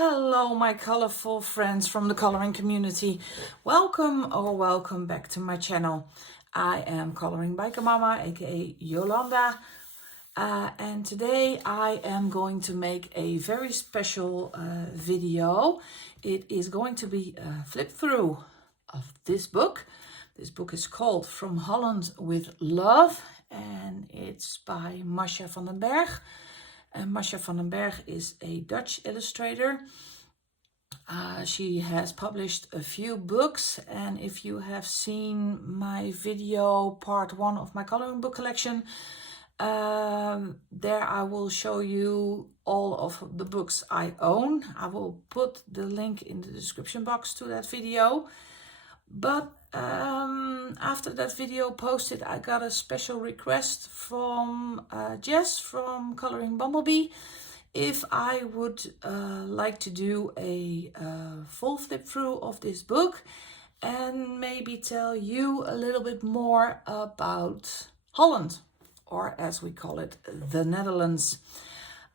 Hello, my colorful friends from the coloring community. Welcome back to my channel. I am Coloring by Mama, aka Yolanda. And today I am going to make a very special video. It is going to be a flip through of this book. This book is called From Holland with Love, and it's by Masja van den Berg. And Masja van den Berg is a Dutch illustrator. She has published a few books, and if you have seen my video part 1 of my coloring book collection, there I will show you all of the books I own. I will put the link in the description box to that video. But after that video posted, I got a special request from Jess from Coloring Bumblebee if I would like to do a full flip through of this book and maybe tell you a little bit more about Holland, or as we call it, the Netherlands.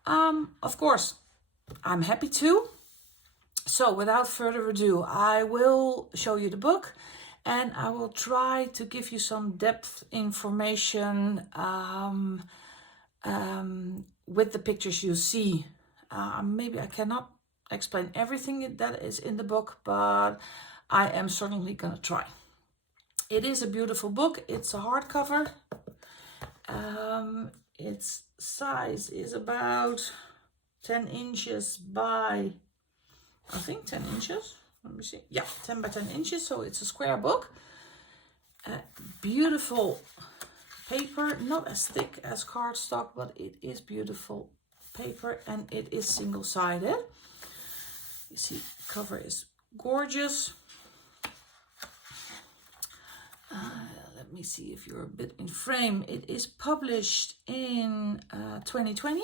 Of course, I'm happy to. So without further ado, I will show you the book and I will try to give you some depth information with the pictures you see. Maybe I cannot explain everything that is in the book, but I am certainly gonna try. It is a beautiful book. It's a hardcover. Its size is about 10 inches by, I think 10 inches. Let me see. Yeah, 10 by 10 inches. So it's a square book. Beautiful paper, not as thick as cardstock, but it is beautiful paper and it is single-sided. You see, the cover is gorgeous. Let me see if you're a bit in frame. It is published in 2020.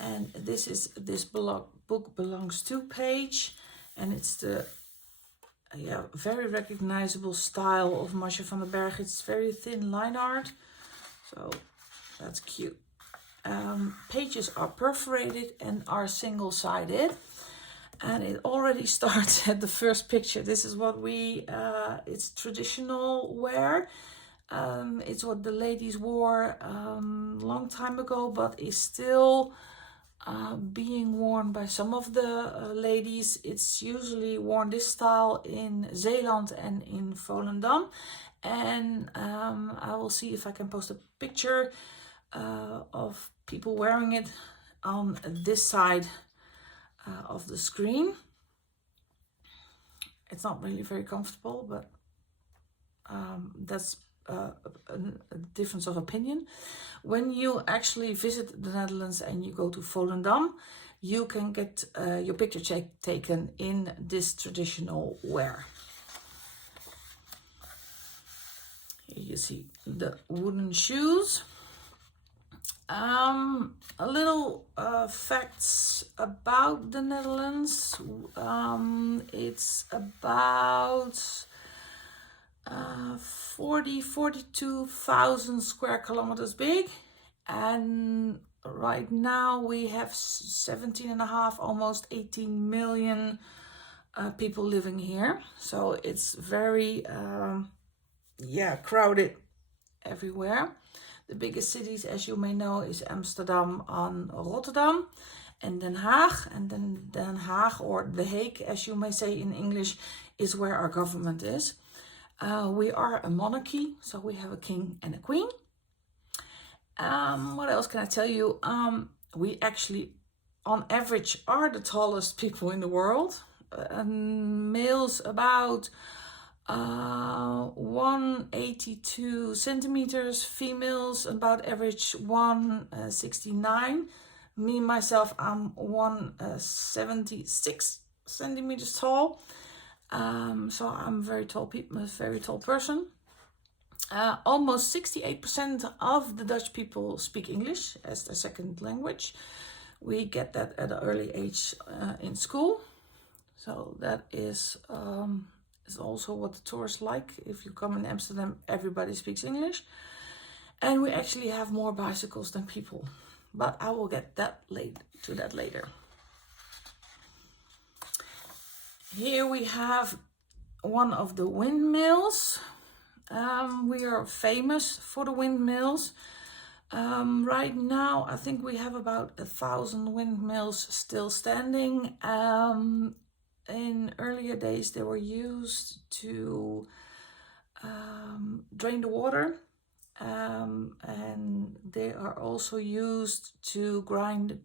And this book belongs to page, and it's the very recognizable style of Masja van den Berg. It's very thin line art, so that's cute. Pages are perforated and are single-sided, and it already starts at the first picture. This is what it's traditional wear. It's what the ladies wore long time ago, but is still being worn by some of the ladies. It's usually worn this style in Zeeland and in Volendam, and I will see if I can post a picture of people wearing it on this side of the screen. It's not really very comfortable, but that's a difference of opinion. When you actually visit the Netherlands and you go to Volendam, you can get your picture taken in this traditional wear. Here you see the wooden shoes. A little facts about the Netherlands. It's about 42,000 square kilometers big, and right now we have 17.5, almost 18 million people living here. So it's very crowded everywhere. The biggest cities, as you may know, is Amsterdam and Rotterdam and Den Haag. And then Den Haag, or The Hague as you may say in English, is where our government is. We are a monarchy, so we have a king and a queen. What else can I tell you? We actually, on average, are the tallest people in the world. Males about 182 centimeters, females about average 169. Me, myself, I'm 176 centimeters tall. So I'm a very tall person. Almost 68% of the Dutch people speak English as their second language. We get that at an early age in school. So that is also what the tourists like. If you come in Amsterdam, everybody speaks English. And we actually have more bicycles than people. But I will get to that later. Here we have one of the windmills. We are famous for the windmills. Right now, I think we have about 1,000 windmills still standing. In earlier days, they were used to drain the water, and they are also used to grind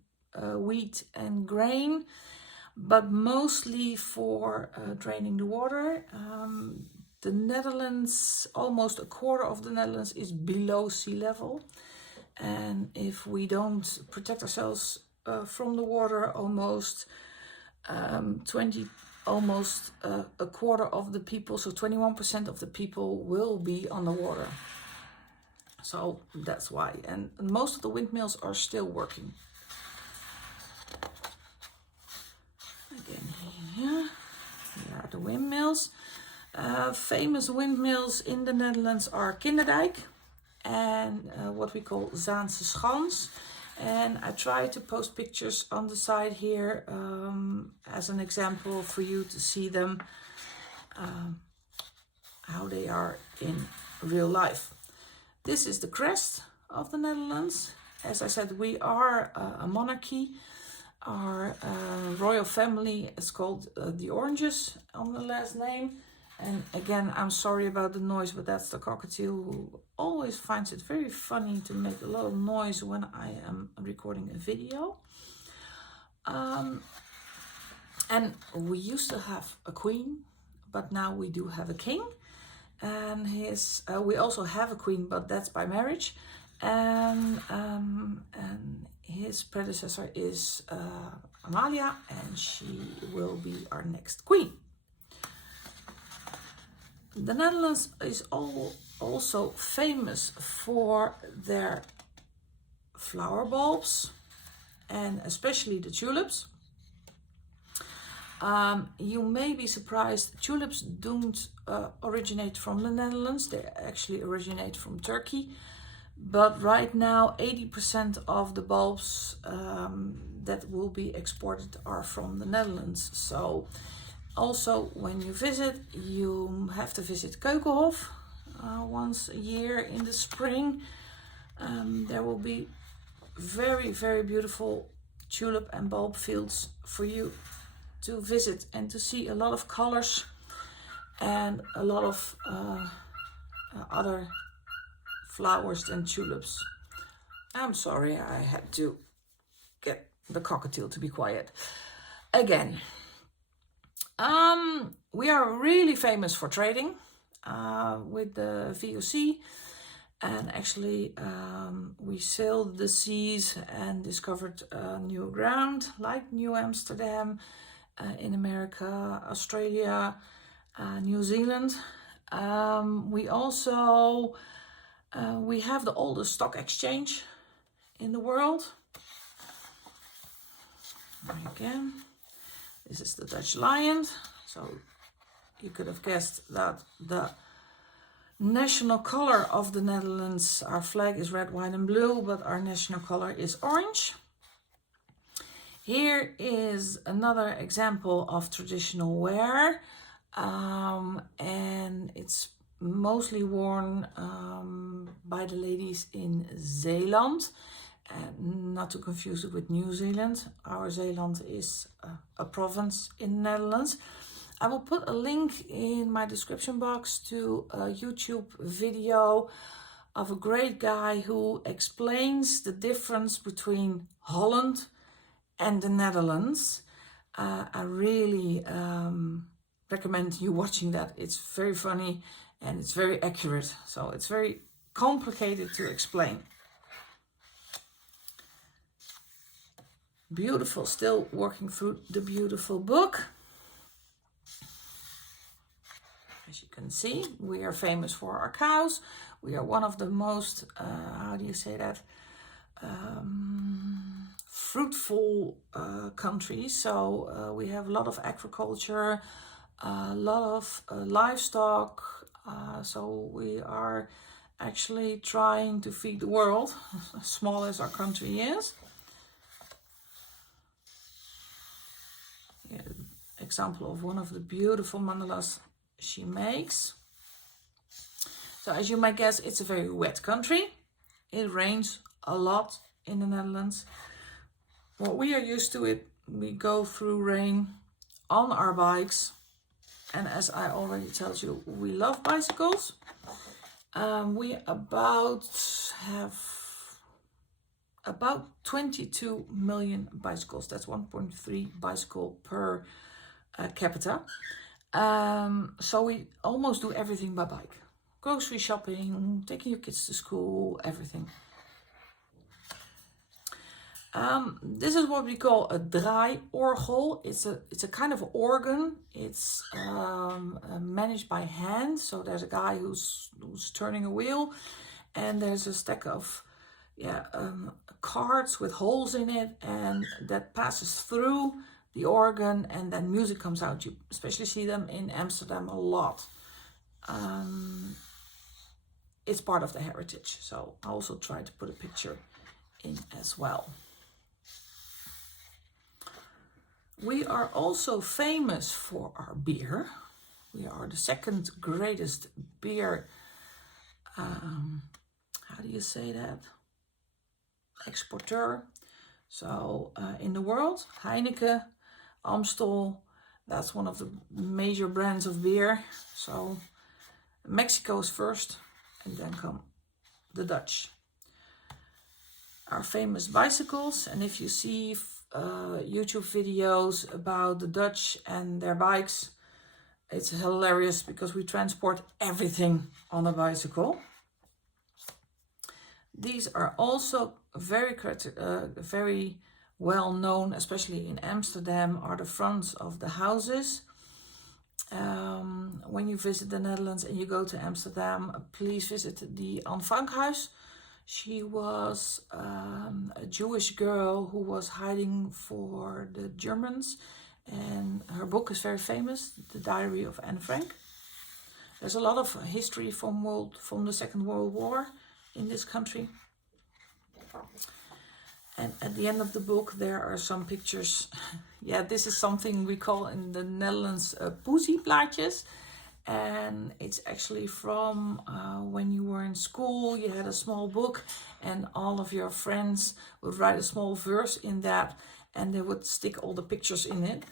wheat and grain, but mostly for draining the water. The Netherlands, almost a quarter of the Netherlands is below sea level. And if we don't protect ourselves from the water, almost a quarter of the people, so 21% of the people will be underwater. So that's why. And most of the windmills are still working. Again, here are the windmills. Famous windmills in the Netherlands are Kinderdijk and what we call Zaanse Schans. And I try to post pictures on the side here as an example for you to see them, how they are in real life. This is the crest of the Netherlands. As I said, we are a monarchy. Our royal family is called the Oranges on the last name. And again, I'm sorry about the noise, but that's the cockatiel who always finds it very funny to make a lot of noise when I am recording a video. And we used to have a queen, but now we do have a king. And we also have a queen, but that's by marriage. And his predecessor is Amalia, and she will be our next queen. The Netherlands is also famous for their flower bulbs, and especially the tulips. You may be surprised, tulips don't originate from the Netherlands, they actually originate from Turkey. But right now 80% of the bulbs that will be exported are from the Netherlands. So also, when you visit, you have to visit Keukenhof once a year in the spring. There will be very, very beautiful tulip and bulb fields for you to visit and to see a lot of colors and a lot of other flowers than tulips. I'm sorry, I had to get the cockatiel to be quiet again. We are really famous for trading with the VOC, and actually we sailed the seas and discovered new ground like New Amsterdam in America, Australia, New Zealand. We also we have the oldest stock exchange in the world. Again. This is the Dutch lion, so you could have guessed that the national color of the Netherlands, our flag is red, white and blue, but our national color is orange. Here is another example of traditional wear, and it's mostly worn by the ladies in Zeeland. Not to confuse it with New Zealand. Our Zeeland is a province in the Netherlands. I will put a link in my description box to a YouTube video of a great guy who explains the difference between Holland and the Netherlands. I really recommend you watching that. It's very funny and it's very accurate. So it's very complicated to explain. Beautiful, still working through the beautiful book. As you can see, we are famous for our cows. We are one of the most, how do you say that, fruitful countries. So we have a lot of agriculture, a lot of livestock. So we are actually trying to feed the world, as small as our country is. Yeah, example of one of the beautiful mandalas she makes. So as you might guess, it's a very wet country. It rains a lot in the Netherlands. Well, we are used to it. We go through rain on our bikes. And as I already told you, we love bicycles. We have about 22 million bicycles. That's 1.3 bicycle per capita. So we almost do everything by bike. Grocery shopping, taking your kids to school, everything. This is what we call a draaiorgel. It's a kind of organ. It's managed by hand. So there's a guy who's turning a wheel, and there's a stack of cards with holes in it, and that passes through the organ, and then music comes out. You especially see them in Amsterdam a lot. It's part of the heritage, so I also try to put a picture in as well. We are also famous for our beer. We are the second greatest beer, how do you say that? Exporter. So in the world, Heineken, Amstel, that's one of the major brands of beer. So Mexico is first, and then come the Dutch. Our famous bicycles, and if you see YouTube videos about the Dutch and their bikes, it's hilarious because we transport everything on a bicycle. These are also very well known, especially in Amsterdam, are the fronts of the houses. When you visit the Netherlands and you go to Amsterdam, please visit the Anne Frankhuis. She was a Jewish girl who was hiding for the Germans, and her book is very famous, The Diary of Anne Frank. There's a lot of history from the Second World War in this country. And at the end of the book there are some pictures. Yeah, this is something we call in the Netherlands poesieplaatjes. And it's actually from when you were in school, you had a small book and all of your friends would write a small verse in that, and they would stick all the pictures in it.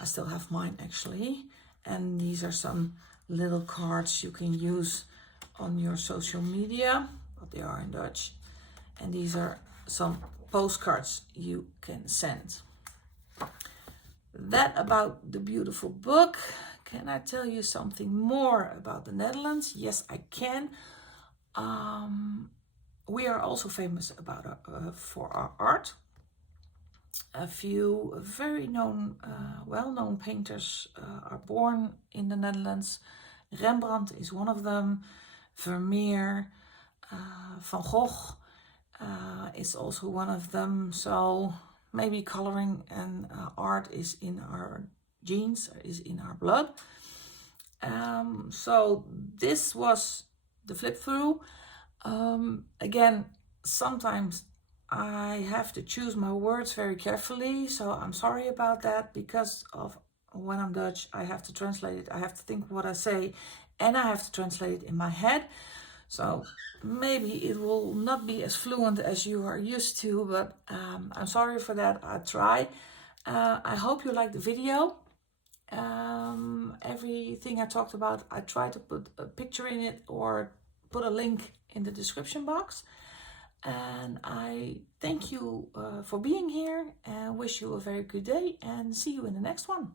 I still have mine actually. And these are some little cards you can use on your social media, but they are in Dutch. And these are some postcards you can send. That about the beautiful book. Can I tell you something more about the Netherlands? Yes, I can. We are also famous for our art. A few very well-known painters are born in the Netherlands. Rembrandt is one of them. Vermeer, Van Gogh is also one of them. So maybe coloring and art is in our genes, is in our blood. So this was the flip through. Again, sometimes I have to choose my words very carefully, so I'm sorry about that, because of when I'm Dutch, I have to translate it. I have to think what I say, and I have to translate it in my head. So maybe it will not be as fluent as you are used to, but I'm sorry for that. I try. I hope you like the video. Everything I talked about, I try to put a picture in it or put a link in the description box. And I thank you for being here and wish you a very good day, and see you in the next one.